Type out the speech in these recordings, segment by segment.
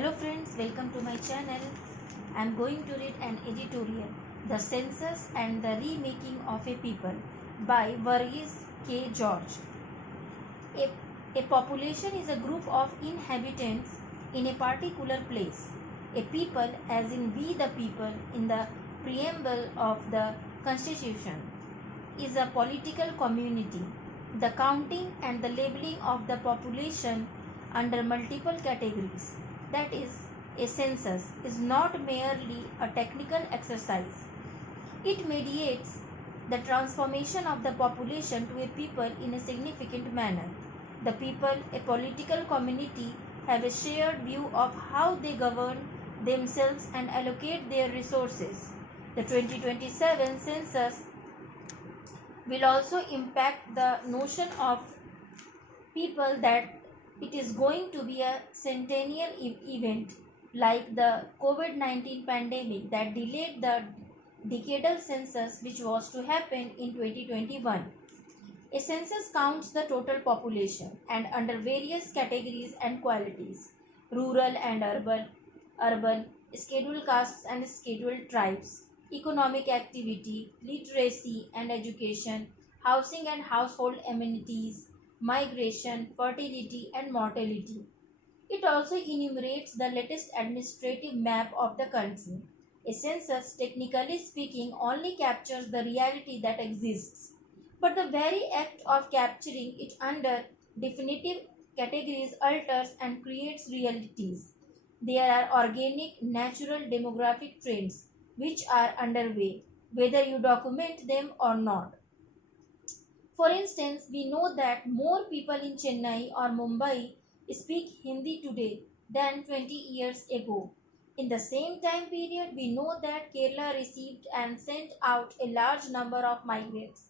Hello friends, welcome to my channel. I am going to read an editorial, The Census and the Remaking of a People by Varghese K. George. A population is a group of inhabitants in a particular place. A people, as in we the people in the preamble of the Constitution, is a political community. The counting and the labeling of the population under multiple categories, that is, a census, is not merely a technical exercise. It mediates the transformation of the population to a people in a significant manner. The people, a political community, have a shared view of how they govern themselves and allocate their resources. The 2027 census will also impact the notion of people that it is going to be a centennial event like the COVID-19 pandemic that delayed the decadal census which was to happen in 2021. A census counts the total population and under various categories and qualities: rural and urban, scheduled castes and scheduled tribes, economic activity, literacy and education, housing and household amenities, migration, fertility and mortality. It also enumerates the latest administrative map of the country. A census, technically speaking, only captures the reality that exists. But the very act of capturing it under definitive categories alters and creates realities. There are organic, natural demographic trends which are underway, whether you document them or not. For instance, we know that more people in Chennai or Mumbai speak Hindi today than 20 years ago. In the same time period, we know that Kerala received and sent out a large number of migrants,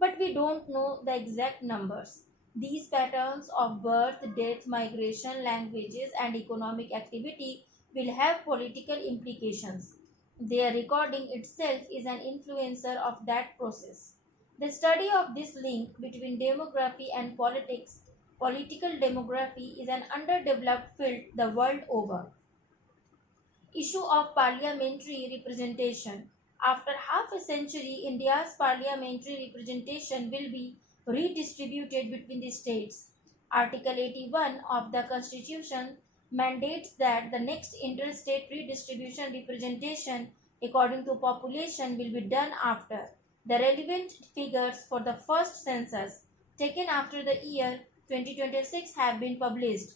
but we don't know the exact numbers. These patterns of birth, death, migration, languages, and economic activity will have political implications. Their recording itself is an influencer of that process. The study of this link between demography and politics, political demography, is an underdeveloped field the world over. Issue of parliamentary representation. After half a century, India's parliamentary representation will be redistributed between the states. Article 81 of the Constitution mandates that the next interstate redistribution representation according to population will be done after the relevant figures for the first census taken after the year 2026 have been published.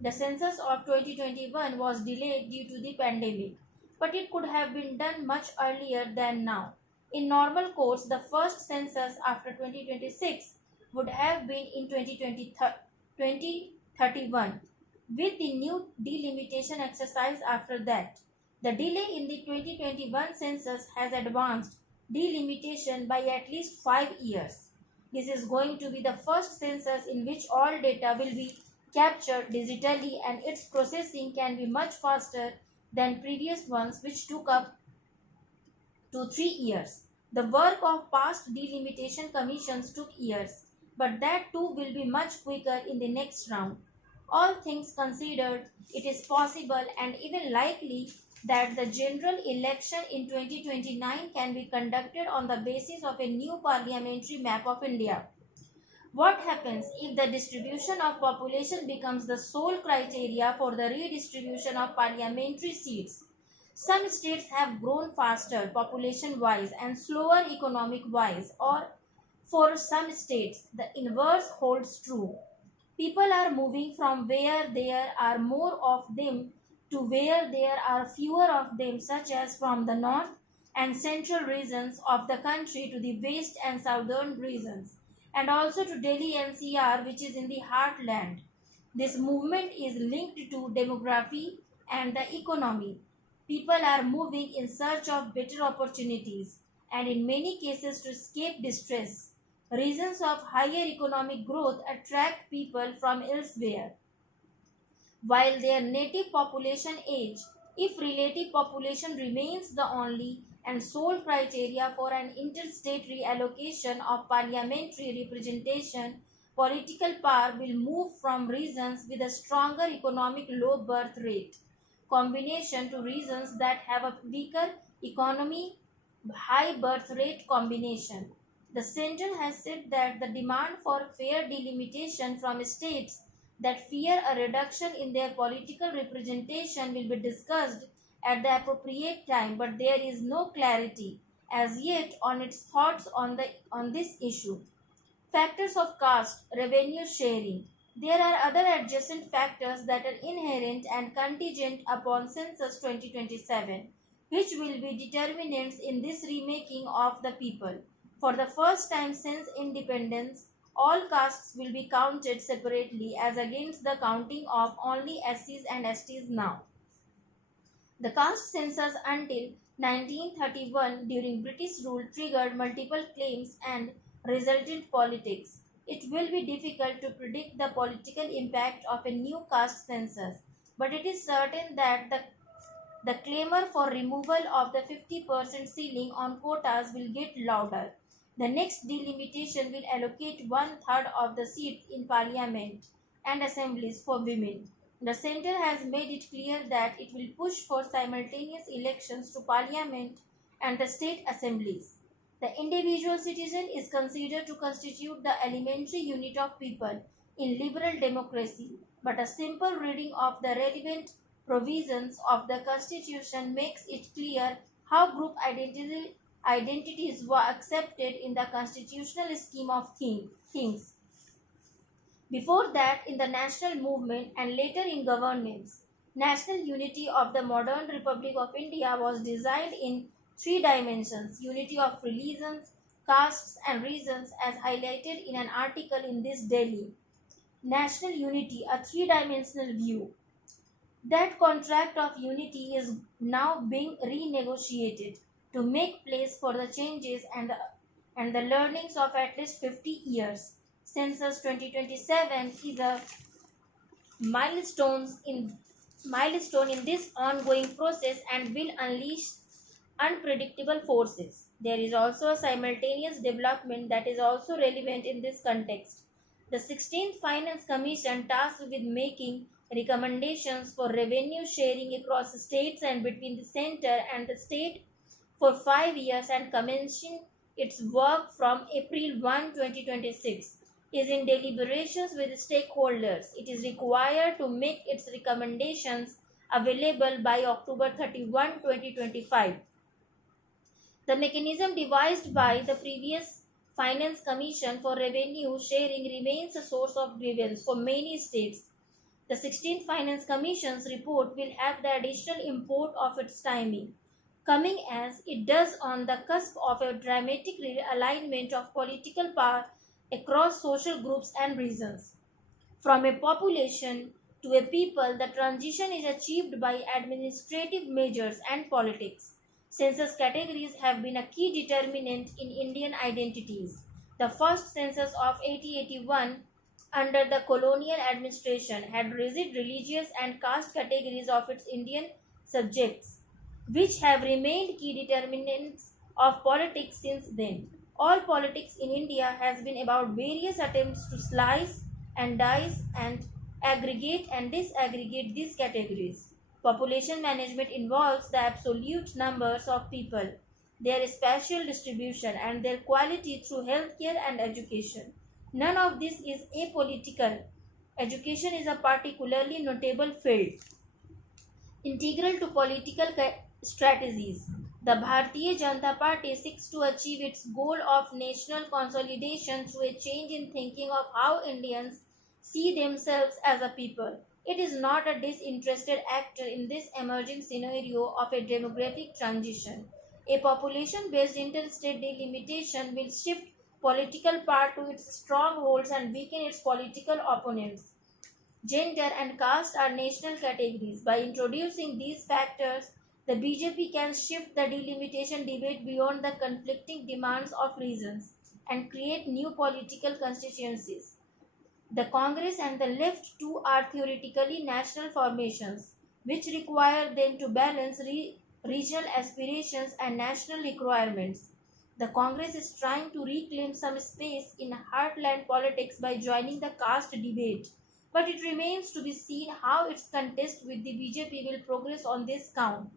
The census of 2021 was delayed due to the pandemic, but it could have been done much earlier than now. In normal course, the first census after 2026 would have been in 2031, with the new delimitation exercise after that. The delay in the 2021 census has advanced delimitation by at least 5 years. This is going to be the first census in which all data will be captured digitally and its processing can be much faster than previous ones which took up to 3 years. The work of past delimitation commissions took years, but that too will be much quicker in the next round. All things considered, it is possible and even likely that the general election in 2029 can be conducted on the basis of a new parliamentary map of India. What happens if the distribution of population becomes the sole criteria for the redistribution of parliamentary seats? Some states have grown faster population-wise and slower economic-wise, or for some states, the inverse holds true. People are moving from where there are more of them to where there are fewer of them, such as from the north and central regions of the country to the west and southern regions, and also to Delhi NCR, which is in the heartland. This movement is linked to demography and the economy. People are moving in search of better opportunities and in many cases to escape distress. Regions of higher economic growth attract people from elsewhere, while their native population age. If relative population remains the only and sole criteria for an interstate reallocation of parliamentary representation, political power will move from regions with a stronger economic low birth rate combination to regions that have a weaker economy, high birth rate combination. The center has said that the demand for fair delimitation from states that fear a reduction in their political representation will be discussed at the appropriate time, but there is no clarity as yet on its thoughts on this issue. Factors of caste, revenue sharing. There are other adjacent factors that are inherent and contingent upon Census 2027, which will be determinants in this remaking of the people. For the first time since independence, all castes will be counted separately as against the counting of only SCs and STs now. The caste census until 1931 during British rule triggered multiple claims and resultant politics. It will be difficult to predict the political impact of a new caste census, but it is certain that the clamor for removal of the 50% ceiling on quotas will get louder. The next delimitation will allocate one third of the seats in parliament and assemblies for women. The centre has made it clear that it will push for simultaneous elections to parliament and the state assemblies. The individual citizen is considered to constitute the elementary unit of people in liberal democracy, but a simple reading of the relevant provisions of the Constitution makes it clear how group identities were accepted in the constitutional scheme of things. Before that, in the national movement and later in governance, national unity of the modern Republic of India was designed in three dimensions: unity of religions, castes, and regions, as highlighted in an article in this Delhi. National unity, a three dimensional view. That contract of unity is now being renegotiated to make place for the changes and the learnings of at least 50 years. Census 2027 is a milestone in this ongoing process and will unleash unpredictable forces. There is also a simultaneous development that is also relevant in this context. The 16th Finance Commission, tasked with making recommendations for revenue sharing across states and between the center and the state for 5 years and commencing its work from April 1, 2026, is in deliberations with stakeholders. It is required to make its recommendations available by October 31, 2025. The mechanism devised by the previous Finance Commission for revenue sharing remains a source of grievance for many states. The 16th Finance Commission's report will have the additional import of its timing, coming as it does on the cusp of a dramatic realignment of political power across social groups and regions. From a population to a people, the transition is achieved by administrative measures and politics. Census categories have been a key determinant in Indian identities. The first census of 1881 under the colonial administration had rigid religious and caste categories of its Indian subjects, which have remained key determinants of politics since then. All politics in India has been about various attempts to slice and dice and aggregate and disaggregate these categories. Population management involves the absolute numbers of people, their spatial distribution, and their quality through healthcare and education. None of this is apolitical. Education is a particularly notable field, integral to political strategies. The Bharatiya Janata Party seeks to achieve its goal of national consolidation through a change in thinking of how Indians see themselves as a people. It is not a disinterested actor in this emerging scenario of a demographic transition. A population-based interstate delimitation will shift political power to its strongholds and weaken its political opponents. Gender and caste are national categories. By introducing these factors, the BJP can shift the delimitation debate beyond the conflicting demands of regions and create new political constituencies. The Congress and the left too are theoretically national formations, which require them to balance regional aspirations and national requirements. The Congress is trying to reclaim some space in heartland politics by joining the caste debate but it remains to be seen how its contest with the BJP will progress on this count.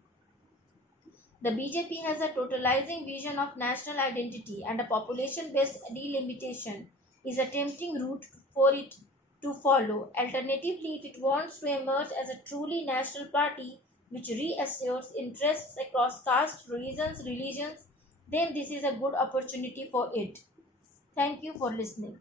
The BJP has a totalizing vision of national identity, and a population based delimitation is a tempting route for it to follow. Alternatively, if it wants to emerge as a truly national party which reasserts interests across caste, reasons, religions, then this is a good opportunity for it. Thank you for listening.